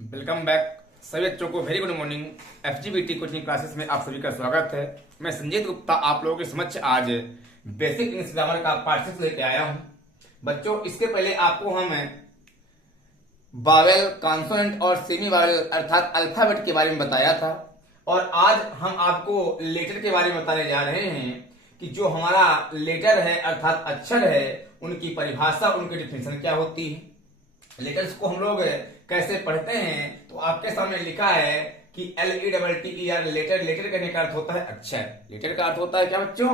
Welcome back सभी बच्चों को very good morning. FGBT coaching classes में आप सभी का स्वागत है। मैं संजीत गुप्ता आप लोगों के समक्ष आज बेसिक इंग्लिश ग्रामर का पार्ट 6 लेके आया हूं। बच्चों इसके पहले आपको हम बावेल, कॉन्सोनेंट और सेमी बावेल अर्थात अल्फाबेट के बारे में बताया था और आज हम आपको लेटर के बारे में बताने जा रहे हैं कि जो हमारा लेटर है अर्थात अक्षर है उनकी परिभाषा, उनकी डिफिनेशन क्या होती है। लेटर्स को हम लोग कैसे पढ़ते हैं तो आपके सामने लिखा है कि LETTER लेटर। लेटर कहने का अर्थ होता है अक्षर। लेटर का अर्थ होता है क्या बच्चों?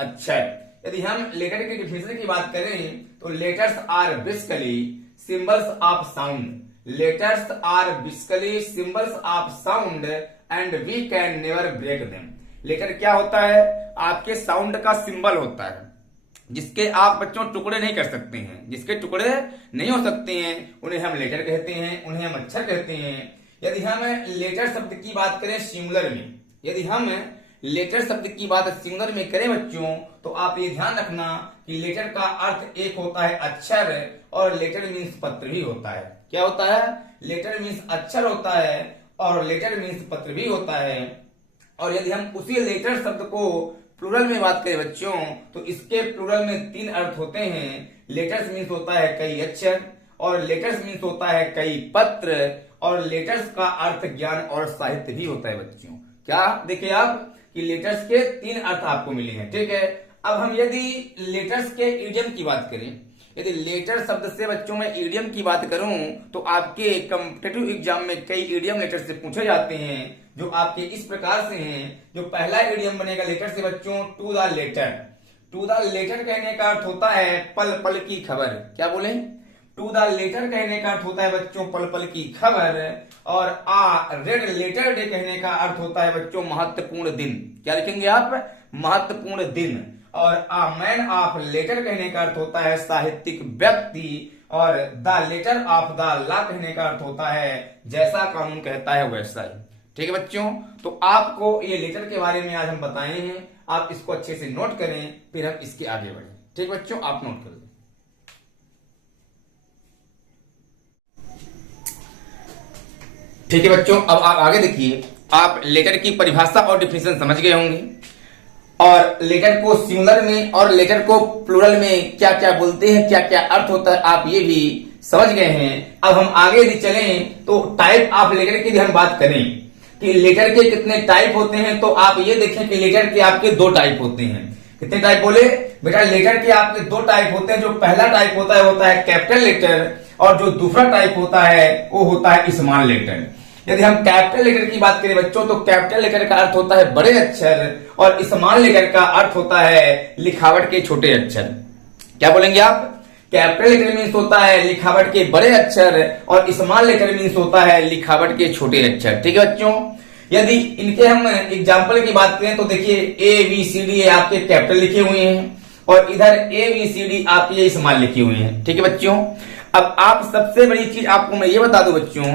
अक्षर। यदि हम लेटर की डिफिनेशन की बात करें तो letters are basically symbols of sound. Letters are basically symbols of sound and we can never break them. Letter क्या होता है? आपके साउंड का सिंबल होता है जिसके आप बच्चों टुकड़े नहीं कर सकते हैं, जिसके टुकड़े नहीं हो सकते हैं उन्हें हम लेटर कहते हैं, उन्हें हम अक्षर कहते हैं। यदि हम लेटर शब्द की बात करें सिंगुलर में, यदि हम लेटर शब्द की बात सिंगुलर में करें बच्चों तो आप ये ध्यान रखना कि लेटर का अर्थ एक होता है अक्षर और लेटर मीन्स पत्र भी होता है। क्या होता है? लेटर मीन्स अक्षर होता है और लेटर मीन्स पत्र भी होता है। और यदि हम उसी लेटर शब्द को प्लूरल में बात करें बच्चों तो इसके प्लूरल में 3 अर्थ होते हैं। लेटर्स मीन्स होता है कई अक्षर और लेटर्स मीन्स होता है कई पत्र और लेटर्स का अर्थ ज्ञान और साहित्य भी होता है बच्चों। क्या देखिए आप कि लेटर्स के 3 अर्थ आपको मिले हैं। ठीक है, अब हम यदि लेटर्स के इडियम की बात करें, यदि लेटर शब्द से बच्चों में इडियम की बात करूं तो आपके कॉम्पिटिटिव एग्जाम में कई इडियम लेटर से पूछे जाते हैं जो आपके इस प्रकार से हैं। जो पहला इडियम बनेगा लेटर से बच्चों to the letter. To the letter कहने का अर्थ होता है पल पल की खबर। क्या बोले? टू द लेटर कहने का अर्थ होता है बच्चों पल पल की खबर। और रेड लेटर डे कहने का अर्थ होता है बच्चों महत्वपूर्ण दिन। क्या लिखेंगे आप? महत्वपूर्ण दिन। और मैन ऑफ लेटर कहने का अर्थ होता है साहित्यिक व्यक्ति। और the letter of the law कहने का अर्थ होता है जैसा कानून कहता है वैसा ही। ठीक है बच्चों, तो आपको ये लेटर के बारे में आज हम बताए हैं, आप इसको अच्छे से नोट करें फिर हम इसके आगे बढ़ें। ठीक बच्चों, आप नोट कर लें। ठीक है बच्चों, अब आप आगे देखिए। आप लेटर की परिभाषा और डिफिनेशन समझ गए होंगे और लेटर को सिंगुलर में और लेटर को प्लूरल में क्या क्या बोलते हैं, क्या क्या अर्थ होता है आप ये भी समझ गए हैं। अब हम आगे यदि चलें तो टाइप ऑफ लेटर की हम बात करें कि लेटर के कितने टाइप होते हैं तो आप ये देखें कि लेटर के आपके 2 टाइप होते हैं। कितने टाइप बोले बेटा? लेटर के आपके 2 टाइप होते हैं। जो पहला टाइप होता है कैपिटल लेटर और जो दूसरा टाइप होता है वो होता है स्मॉल लेटर। यदि हम कैपिटल लेटर की बात करें बच्चों तो कैपिटल लेटर का अर्थ होता है बड़े अक्षर और स्मॉल लेटर का अर्थ होता है लिखावट के छोटे अक्षर। क्या बोलेंगे आप? कैपिटल लेटर मीन्स होता है लिखावट के बड़े अक्षर और स्मॉल लेटर मीन्स होता है लिखावट के छोटे अक्षर। ठीक है बच्चों, यदि इनके हम एग्जाम्पल की बात करें तो देखिए ABCD आपके कैपिटल लिखे हुए हैं और इधर ABCD आपके स्मॉल लिखे हुए हैं। ठीक है बच्चों, अब आप सबसे बड़ी चीज आपको मैं ये बता दूं बच्चों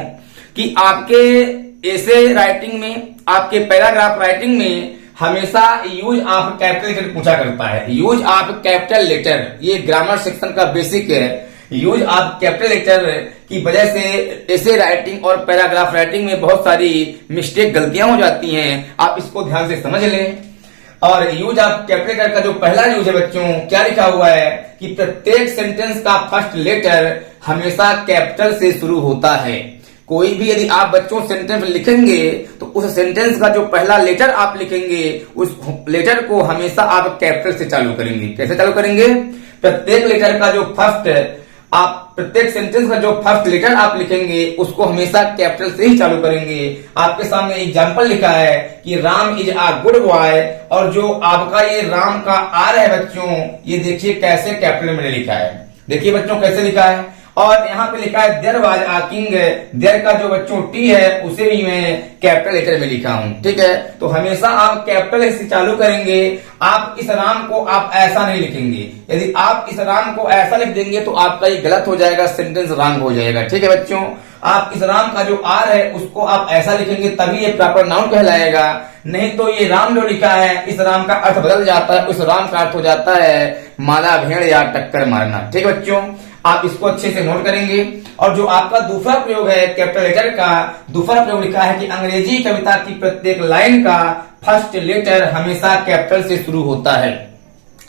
कि आपके ऐसे राइटिंग में, आपके पैराग्राफ राइटिंग में हमेशा यूज ऑफ कैपिटल लेटर पूछा करता है। यूज ऑफ कैपिटल लेटर ये ग्रामर सेक्शन का बेसिक है। यूज ऑफ कैपिटल लेटर की वजह से ऐसे राइटिंग और पैराग्राफ राइटिंग में बहुत सारी मिस्टेक, गलतियां हो जाती हैं। आप इसको ध्यान से समझ लें। और यूज ऑफ कैपिटल लेटर का जो पहला यूज है बच्चों, क्या लिखा हुआ है कि प्रत्येक सेंटेंस का फर्स्ट लेटर हमेशा कैपिटल से शुरू होता है। कोई भी यदि आप बच्चों सेंटेंस लिखेंगे तो उस सेंटेंस का जो पहला लेटर आप लिखेंगे उस लेटर को हमेशा आप कैपिटल से चालू करेंगे। कैसे चालू करेंगे? प्रत्येक लेटर का जो प्रत्येक सेंटेंस का जो फर्स्ट लेटर आप लिखेंगे उसको हमेशा कैपिटल से ही चालू करेंगे। आपके सामने एग्जांपल लिखा है कि Ram is a good boy और जो आपका ये राम का आर है बच्चों, ये देखिए कैसे कैपिटल में लिखा है। देखिए बच्चों कैसे लिखा है। और यहाँ पे लिखा है there was a king. There का जो बच्चों टी है उसे भी मैं कैपिटल लेटर में लिखा हूं। ठीक है, तो हमेशा आप कैपिटल से चालू करेंगे। आप इस राम को आप ऐसा नहीं लिखेंगे। यदि आप इस राम को ऐसा लिख देंगे तो आपका ये गलत हो जाएगा, सेंटेंस रॉन्ग हो जाएगा। ठीक है बच्चों, आप इस राम का जो आर है उसको आप ऐसा लिखेंगे तभी ये प्रॉपर नाउन कहलाएगा। नहीं तो ये राम जो लिखा है इस राम का अर्थ बदल जाता है। उस राम का अर्थ हो जाता है माला भेड़ या टक्कर मारना। ठीक है बच्चों, आप इसको अच्छे से नोट करेंगे। और जो आपका दूसरा प्रयोग है कैपिटल लेटर का, दूसरा प्रयोग लिखा है कि अंग्रेजी कविता की प्रत्येक लाइन का फर्स्ट लेटर हमेशा कैपिटल से शुरू होता है।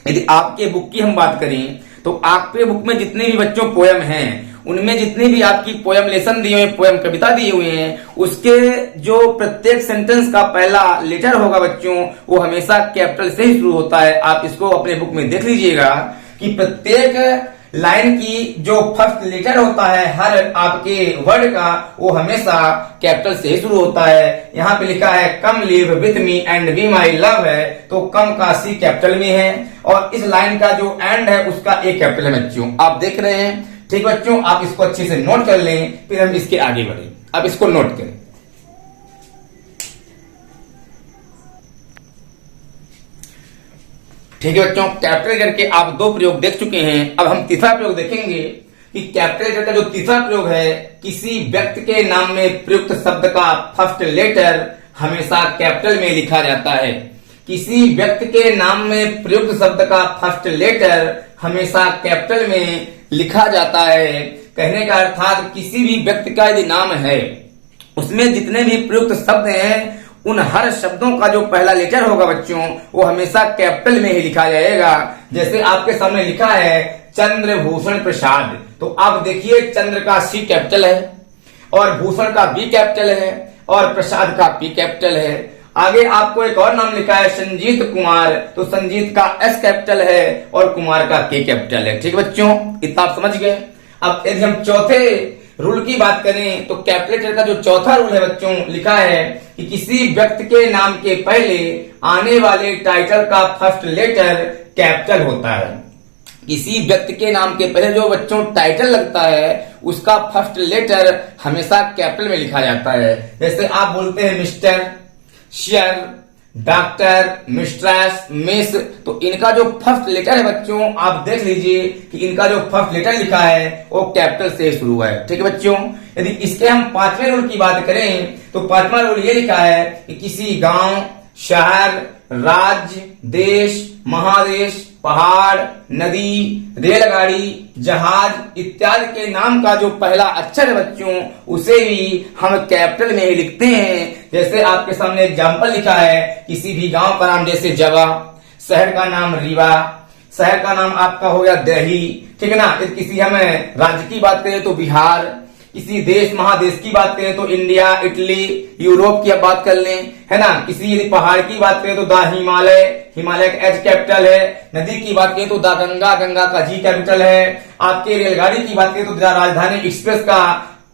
यदि आपके बुक की हम बात करें तो आपके बुक में जितने भी बच्चों पोयम हैं, उनमें जितनी भी आपकी पोयम लेसन दिए हुए, पोयम कविता दिए हुए हैं, उसके जो प्रत्येक सेंटेंस का पहला लेटर होगा बच्चों, वो हमेशा कैपिटल से ही शुरू होता है। आप इसको अपने बुक में देख लीजिएगा कि प्रत्येक लाइन की जो फर्स्ट लेटर होता है हर आपके वर्ड का, वो हमेशा कैपिटल से ही शुरू होता है। यहाँ पे लिखा है come live with me and be my love है, तो कम का सी कैपिटल में है और इस लाइन का जो एंड है उसका ए कैपिटल है बच्चों। आप देख रहे हैं, ठीक बच्चों, आप इसको अच्छे से नोट कर लें, फिर हम इसके आगे बढ़े। आप इसको नोट करें। ठीक है बच्चों, कैपिटल लेटर के आप दो प्रयोग देख चुके हैं। अब हम तीसरा प्रयोग देखेंगे कि कैपिटल लेटर का जो तीसरा प्रयोग है, किसी व्यक्ति के नाम में प्रयुक्त शब्द का फर्स्ट लेटर हमेशा कैपिटल में लिखा जाता है। किसी व्यक्ति के नाम में प्रयुक्त शब्द का फर्स्ट लेटर हमेशा कैपिटल में लिखा जाता है। कहने का अर्थात किसी भी व्यक्ति का यदि नाम है, उसमें जितने भी प्रयुक्त शब्द हैं, उन हर शब्दों का जो पहला लेटर होगा बच्चों, वो हमेशा कैपिटल में ही लिखा जाएगा। जैसे आपके सामने लिखा है चंद्रभूषण प्रसाद, तो आप देखिए चंद्र का सी कैपिटल है और भूषण का बी कैपिटल है और प्रसाद का पी कैपिटल है। आगे आपको एक और नाम लिखा है संजीत कुमार, तो संजीत का एस कैपिटल है और कुमार का के कैपिटल है। ठीक बच्चों, इतना आप समझ गए। अब यदि हम चौथे रूल की बात करें तो कैपिटल लेटर का जो चौथा रूल है बच्चों, लिखा है कि किसी व्यक्ति के नाम के पहले आने वाले टाइटल का फर्स्ट लेटर कैपिटल होता है। किसी व्यक्ति के नाम के पहले जो बच्चों टाइटल लगता है, उसका फर्स्ट लेटर हमेशा कैपिटल में लिखा जाता है। जैसे आप बोलते हैं mister, sir, doctor, mistress, miss, तो इनका जो फर्स्ट लेटर है बच्चों, आप देख लीजिए कि इनका जो फर्स्ट लेटर लिखा है वो कैपिटल से शुरू है। ठीक है बच्चों, यदि इसके हम पांचवें रूल की बात करें तो पांचवा रूल ये लिखा है कि किसी गांव, शहर, राज्य, देश, महादेश, पहाड़, नदी, रेलगाड़ी, जहाज इत्यादि के नाम का जो पहला अक्षर है बच्चों, उसे भी हम कैपिटल में ही लिखते हैं। जैसे आपके सामने एग्जाम्पल लिखा है, किसी भी गांव का नाम जैसे जवा, शहर का नाम रीवा, शहर का नाम आपका हो गया दिल्ली, ठीक है ना। किसी हमें राज्य की बात करें तो बिहार, किसी देश महादेश की बात करें तो इंडिया, इटली, यूरोप की अब बात कर लें, है ना। किसी यदि पहाड़ की बात करें तो द हिमालय, हिमालय का एच कैपिटल है। नदी की बात करें तो द गंगा, गंगा का जी कैपिटल है। आपके रेलगाड़ी की बात करें तो द राजधानी एक्सप्रेस का,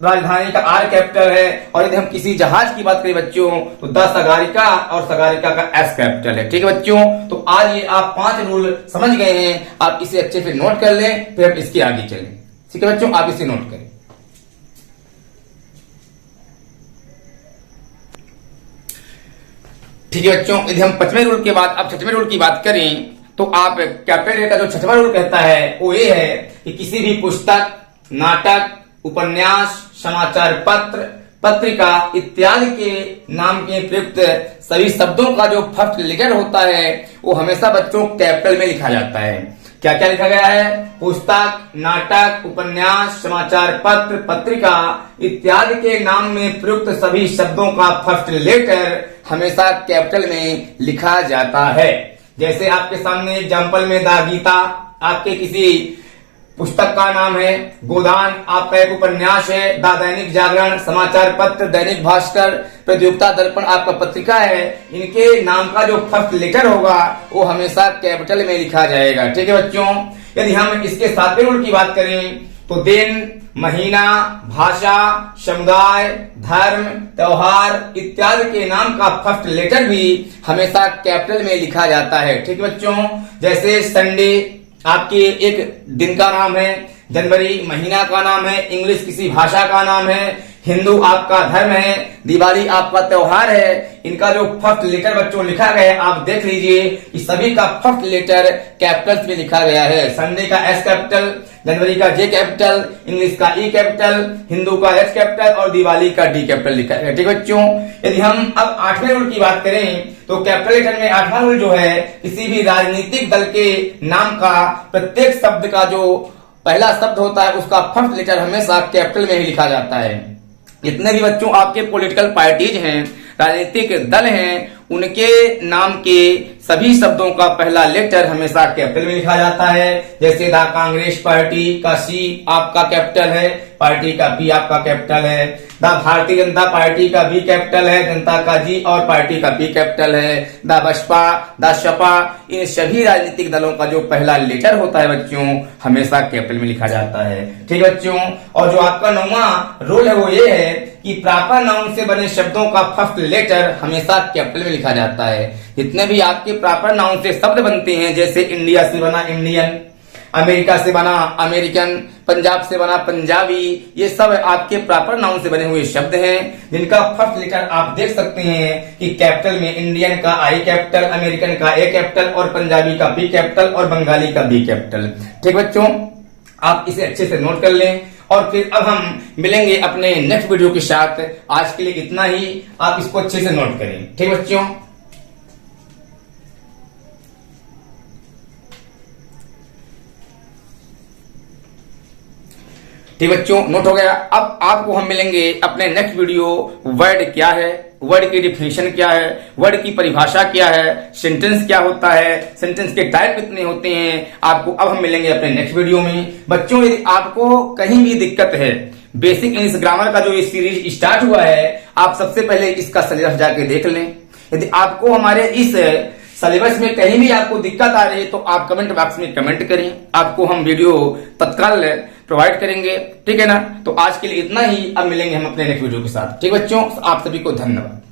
राजधानी का आर कैपिटल है। और यदि हम किसी जहाज की बात करें बच्चों तो द सगारिका और सगारिका का एस कैपिटल है। ठीक है बच्चों, तो आज ये आप 5 रूल समझ गए हैं। आप इसे अच्छे से नोट कर लें, फिर हम इसके आगे चलें। ठीक है बच्चों, आप इसे नोट करें। ठीक है बच्चों, यदि हम 5वें रूल के बाद अब 6वें रूल की बात करें तो आप कैपिटल लेटर का जो 6वां रूल कहता है वो ये है कि किसी भी पुस्तक, नाटक, उपन्यास, समाचार पत्र, पत्रिका इत्यादि के नाम के प्रयुक्त सभी शब्दों का जो फर्स्ट लेटर होता है वो हमेशा बच्चों कैपिटल में लिखा जाता है। क्या क्या लिखा गया है? पुस्तक, नाटक, उपन्यास, समाचार पत्र, पत्रिका इत्यादि के नाम में प्रयुक्त सभी शब्दों का फर्स्ट लेटर हमेशा कैपिटल में लिखा जाता है। जैसे आपके सामने एग्जाम्पल में द गीता आपके किसी पुस्तक का नाम है, गोदान आपका एक उपन्यास है, द दैनिक जागरण समाचार पत्र, दैनिक भास्कर, प्रतियोगिता दर्पण आपका पत्रिका है। इनके नाम का जो फर्स्ट लेटर होगा वो हमेशा कैपिटल में लिखा जाएगा। ठीक है बच्चों, यदि हम इसके 7वें रूल की बात करें तो दिन, महीना, भाषा, समुदाय, धर्म, त्योहार इत्यादि के नाम का फर्स्ट लेटर भी हमेशा कैपिटल में लिखा जाता है। ठीक है बच्चों, जैसे संडे आपके एक दिन का नाम है, जनवरी महीना का नाम है, इंग्लिश किसी भाषा का नाम है, हिंदू आपका धर्म है, दिवाली आपका त्योहार है। इनका जो फर्स्ट लेटर बच्चों लिखा गया है आप देख लीजिए कि सभी का फर्स्ट लेटर कैपिटल में लिखा गया है। संडे का एस कैपिटल, जनवरी का जे कैपिटल, इंग्लिश का ई कैपिटल, हिंदू का एच कैपिटल और दिवाली का डी कैपिटल लिखा है। ठीक बच्चों, यदि हम अब 8वें रूल की बात करें तो कैपिटल लेटर में 8वां रूल जो है किसी भी राजनीतिक दल के नाम का प्रत्येक शब्द का जो पहला शब्द होता है उसका फर्स्ट लेटर हमेशा कैपिटल में ही लिखा जाता है। जितने भी बच्चों आपके पॉलिटिकल पार्टीज हैं, राजनीतिक दल हैं, उनके नाम के सभी शब्दों का पहला लेटर हमेशा कैपिटल में लिखा जाता है। जैसे द कांग्रेस पार्टी का सी आपका कैपिटल है, पार्टी का पी आपका कैपिटल है। द भारतीय जनता पार्टी का भी कैपिटल है, जनता का जी, और पार्टी का पी कैपिटल है। द बसपा, द सपा, इन सभी राजनीतिक दलों का जो पहला लेटर होता है बच्चों हमेशा कैपिटल में लिखा जाता है। ठीक बच्चों, और जो आपका 9वां रूल है वो ये है कि प्रॉपर नाउन से बने शब्दों का फर्स्ट लेटर हमेशा कैपिटल में लिखा जाता है। जितने भी आपके प्रॉपर नाउन से शब्द बनते हैं, जैसे इंडिया से बना इंडियन, अमेरिका से बना अमेरिकन, पंजाब से बना पंजाबी, ये सब आपके प्रॉपर नाउन से बने हुए शब्द हैं जिनका फर्स्ट लेटर आप देख सकते हैं कि कैपिटल में इंडियन का आई कैपिटल, अमेरिकन का ए कैपिटल, और पंजाबी का बी कैपिटल, और बंगाली का बी कैपिटल। ठीक बच्चों, आप इसे अच्छे से नोट कर लें, और फिर अब हम मिलेंगे अपने नेक्स्ट वीडियो के साथ। आज के लिए इतना ही, आप इसको अच्छे से नोट करें। ठीक बच्चों, ठीक बच्चों, नोट हो गया। अब आपको हम मिलेंगे अपने नेक्स्ट वीडियो। वर्ड क्या है, वर्ड की डिफिनेशन क्या है, वर्ड की परिभाषा क्या है, सेंटेंस क्या होता है, सेंटेंस के टाइप कितने होते हैं, आपको अब हम मिलेंगे अपने नेक्स्ट वीडियो में। बच्चों, यदि आपको कहीं भी दिक्कत है, बेसिक इंग्लिश ग्रामर का जो ये सीरीज स्टार्ट हुआ है, आप सबसे पहले इसका सिलेबस जाके देख लें। यदि आपको हमारे इस सिलेबस में कहीं भी आपको दिक्कत आ रही है तो आप कमेंट बॉक्स में कमेंट करें, आपको हम वीडियो तत्काल प्रोवाइड करेंगे। ठीक है ना, तो आज के लिए इतना ही, अब मिलेंगे हम अपने नेक्स्ट वीडियो के साथ। ठीक बच्चों, आप सभी को धन्यवाद।